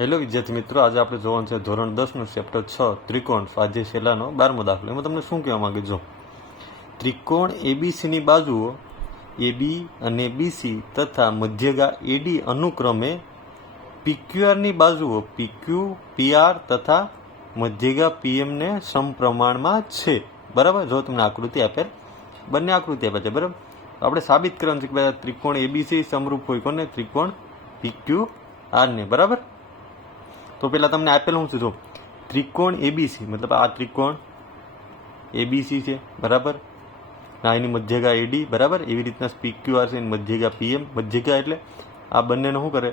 Hello વિદ્યાર્થી મિત્રો, આજે આપણે જોવાનું છે ધોરણ 10નું ચેપ્ટર 6 ત્રિકોણ સ્વાધ્યાય છેલ્લાનો 12મો દાખલો. એમાં તમને શું કહેવા માંગે? જો ત્રિકોણ એબીસીની બાજુઓ એબી અને બીસી તથા મધ્યગા એડી અનુક્રમે પીક્યુઆરની બાજુઓ પીક્યુ પીઆર તથા મધ્યગા પીએમને સમપ્રમાણમાં છે. બરાબર. જો તમને આકૃતિ આપેલ, બંને આકૃતિ આપે છે. બરાબર. આપણે સાબિત કરવાનું છે કે ભાઈ ત્રિકોણ એબીસી સમરૂપ હોય કોને? ત્રિકોણ પીક્યુ આરને. બરાબર. તો પેલા તમને આપેલું શું છે? જો ત્રિકોણ એબીસી મતલબ આ ત્રિકોણ એબીસી છે. બરાબર. ના એની મધ્યગા એડી. બરાબર. એવી રીતના પીક્યુઆર છે એની મધ્યગા પીએમ. મધ્યગા એટલે આ બંનેનો શું કરે?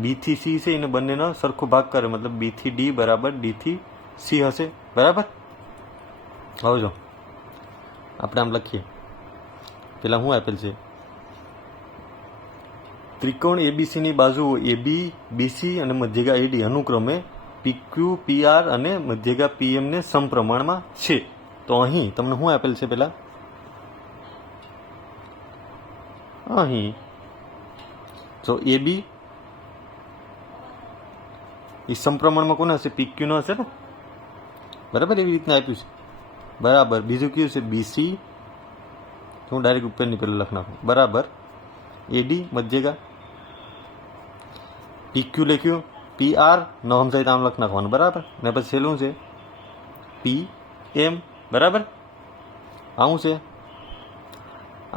બી થી સી છે એને બંનેનો સરખો ભાગ કરે, મતલબ બી થી ડી બરાબર ડી થી સી હશે. બરાબર. હવે જો આપણે આમ લખીએ. પેલા શું આપેલ છે? ત્રિકોણ એબીસીની બાજુઓ એબી બીસી અને મધ્યગા એડી અનુક્રમે પીક્યુ પીઆર અને મધ્યગા પીએમને સમપ્રમાણમાં છે. તો અહીં તમને શું આપેલ છે? પેલા અહીં જો એબી એ સમપ્રમાણમાં કોને હશે? પીક્યુ નો હશે ને. બરાબર. એવી રીતના આપ્યું છે. બરાબર. બીજું કયું છે? બીસી. તો હું ડાયરેક્ટ ઉપરની પેલું લખ નાખું. બરાબર. એડી મધ્યગા પીક્યુ લખ્યું, પીઆર ન સમજાય તો આમ લખ નાખવાનું. બરાબર. ને પછી છેલ્લું છે પી એમ. બરાબર. આવું છે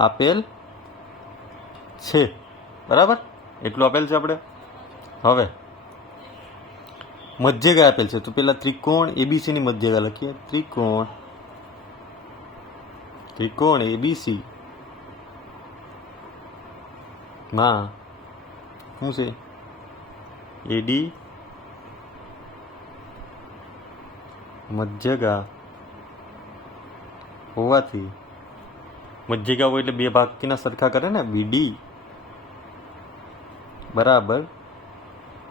આપેલ છે. બરાબર. એટલું આપેલ છે આપણે. હવે મધ્યગા આપેલ છે તો પેલા ત્રિકોણ એબીસી ની મધ્યગા લખીએ. ત્રિકોણ એબીસી માં શું છે? એડી મધ્યગા હોવાથી મધ્યગા હોય એટલે બે ભાગ કિના સરખા કરે ને. બીડી બરાબર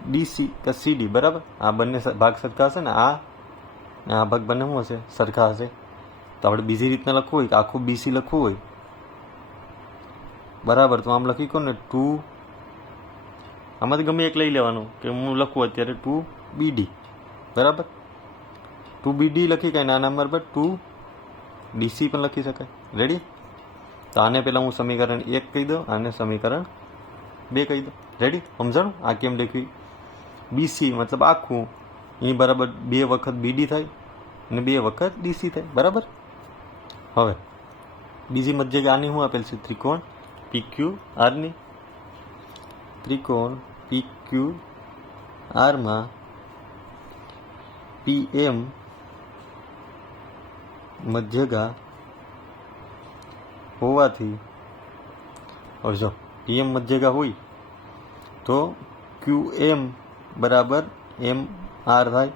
ડીસી કે સીડી. બરાબર. આ બંને ભાગ સરખા હશે ને. આ ભાગ બંને શું હશે? સરખા હશે. તો આપણે બીજી રીતના લખવું હોય કે આખું બીસી લખવું હોય. બરાબર. તો આમ લખી કહો ને 2. આમાંથી ગમે એક લઈ લેવાનું કે હું લખું અત્યારે 2BD. બરાબર. 2BD લખી કાંઈ નાના નંબર પર 2DC પણ લખી શકાય. રેડી. તો આને પહેલાં હું સમીકરણ 1 કહી દઉં, આને સમીકરણ 2 કહી દઉં. રેડી. સમજાણું? આ કેમ લખી? બીસી મતલબ આખું એ બરાબર 2 વખત BD થાય અને 2 વખત DC થાય. બરાબર. હવે બીજી મધ્યગા આની શું આપેલ છે? ત્રિકોણ PQ આરની. ત્રિકોણ PQ આરમાં PM મધ્યગા હોવાથી, હવે જો PM મધ્યગા હોય તો QM બરાબર MR થાય.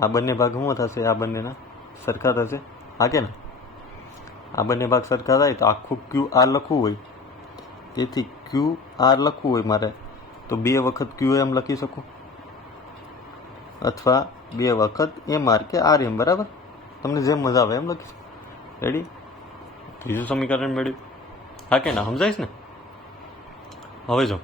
આ બંને ભાગ શું થશે? આ બંનેના સરખા થશે. હા કે ના? આ બંને ભાગ સરખા થાય તો આખું QR લખવું હોય, તેથી QR લખવું હોય મારે તો 2 વખત QM લખી શકું અથવા 2 વખત MR કે RM. બરાબર. તમને જેમ મજા આવે એમ લખી શકો. રેડી. ત્રીજું સમીકરણ મેળવ્યું. હા કે ના? સમજાઈશ ને? હવે જો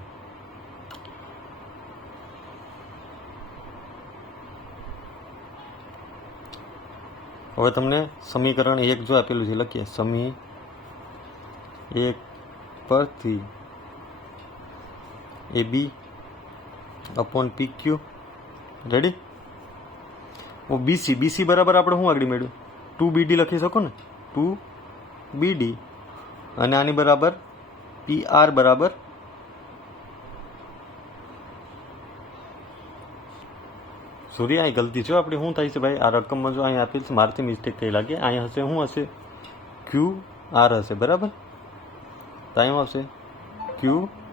હવે તમને સમીકરણ 1 જો આપેલું છે લખીએ. સમી 1 પરથી AB upon PQ. Ready. BC બરાબર આપણે શું આગળ મેળવ્યું? 2BD લખી શકો ને. 2BD અને આની બરાબર PR બરાબર સોરી, અહીં ગલતી છે આપણી. શું થાય છે ભાઈ? આ રકમમાં જો અહીં આપેલ છે, મારથી મિસ્ટેક થઈ લાગે. અહીંયા હશે શું હશે? QR હશે. બરાબર. તો અહીં આવશે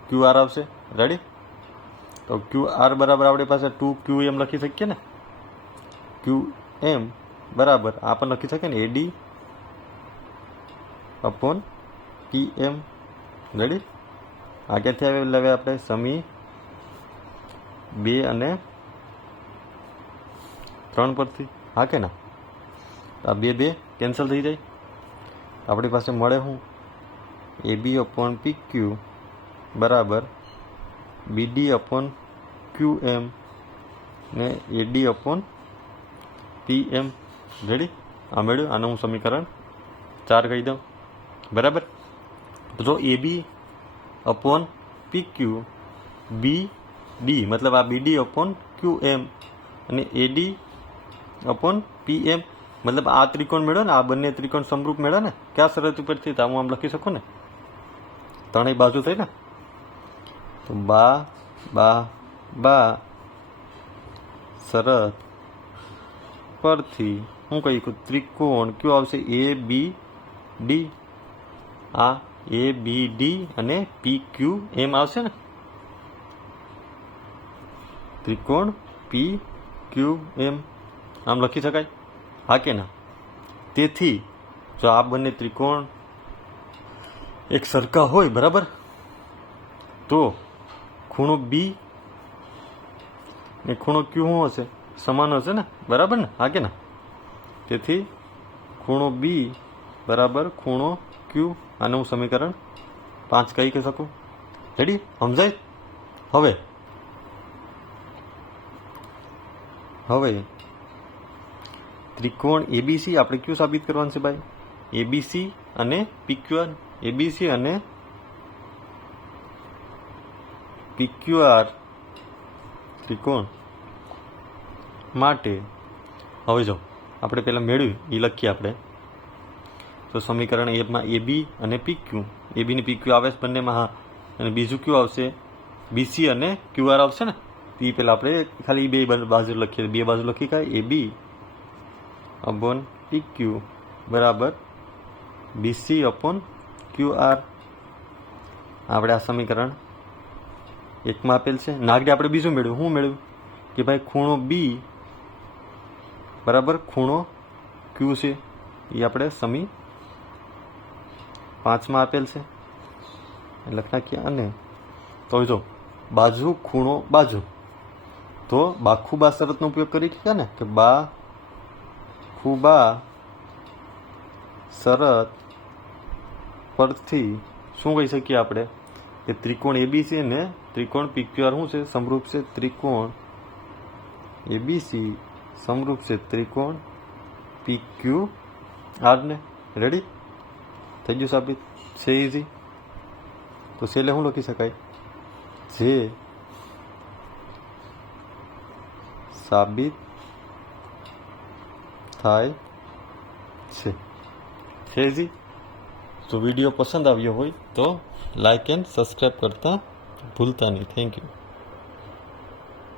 QR આવશે. રેડી. તો QR બરાબર આપણી પાસે 2QM લખી શકીએ ને. QM બરાબર આ પણ લખી શકીએ ને. AD upon PM. રેડી. આ ક્યાંથી આવેલ? હવે આપણે સમી 2 અને 3 પરથી. હા કે ના? આ 2 કેન્સલ થઈ જાય. આપણી પાસે મળે શું? AB અપોન PQ બરાબર BD અપોન QM ને એડી અપોન PM. રેડી? આ મળ્યું. આનું હું સમીકરણ 4 કહી દઉં. બરાબર? જો AB અપોન PQ, BD મતલબ આ BD અપોન QM અને AD અપોન PM મતલબ આ ત્રિકોણ મેળો ને, આ બંને ત્રિકોણ સમરૂપ મેળો ને, કયા શરત ઉપરથી? તો હું આમ લખી શકું ને, ત્રણેય બાજુ થઈ ને, તો બા શરત પરથી હું કહી શકું ત્રિકોણ કયો આવશે? ABD. આ ABD અને PQM આવશે ને, ત્રિકોણ PQM આમ લખી શકાય? હા કે ના? તેથી જો આ બંને ત્રિકોણ એક સરખા હોય, બરાબર, તો ખૂણો B ને ખૂણો Q શું હશે? સમાન હશે ને, બરાબર ને? હા કે ના? તેથી ખૂણો B બરાબર ખૂણો Q. આનું હું સમીકરણ 5 કહી શકું. રેડી? સમજાય? હવે ત્રિકોણ ABC આપણે કયું સાબિત કરવાનું છે ભાઈ? ABC અને PQR. ABC અને PQR ત્રિકોણ માટે હવે જો આપણે પહેલાં મેળવ્યું એ લખીએ આપણે. તો સમીકરણ એમાં AB અને PQ, AB ને PQ આવે છે બંનેમાં. હા. અને બીજું કયું આવશે? BC અને QR આવશે ને. એ પહેલાં આપણે ખાલી બે બાજુ લખીએ. બે બાજુ લખી કાંઈ AB અપોન PQ બરાબર BC અપોન QR. આપણે આ સમીકરણ 1માં આપેલ છે. નાગડે આપણે બીજું મેળવ્યું. શું મેળવ્યું? કે ભાઈ ખૂણો B બરાબર ખૂણો Q છે. એ આપણે સમી 5માં આપેલ છે, લખી નાખીએ. અને તો જો બાજુ ખૂણો બાજુ, તો બાખુબા શરતનો ઉપયોગ કરી શકીએ ને, કે બાખુબા શરત પરથી શું કહી શકીએ આપણે? કે ત્રિકોણ ABC ને ત્રિકોણ PQR શું છે? સમરૂપ છે. ત્રિકોણ ABC સમરૂપ છે ત્રિકોણ PQR ને. રેડી? થઈ ગયું સાબિત? છે ઇઝી. તો છેલ્લે શું લખી શકાય? જે સાબિત થાય છે. ઇઝી. તો વિડીયો પસંદ આવ્યો હોય તો લાઇક એન્ડ સબસ્ક્રાઈબ કરતા ભૂલતા નહીં. Thank you.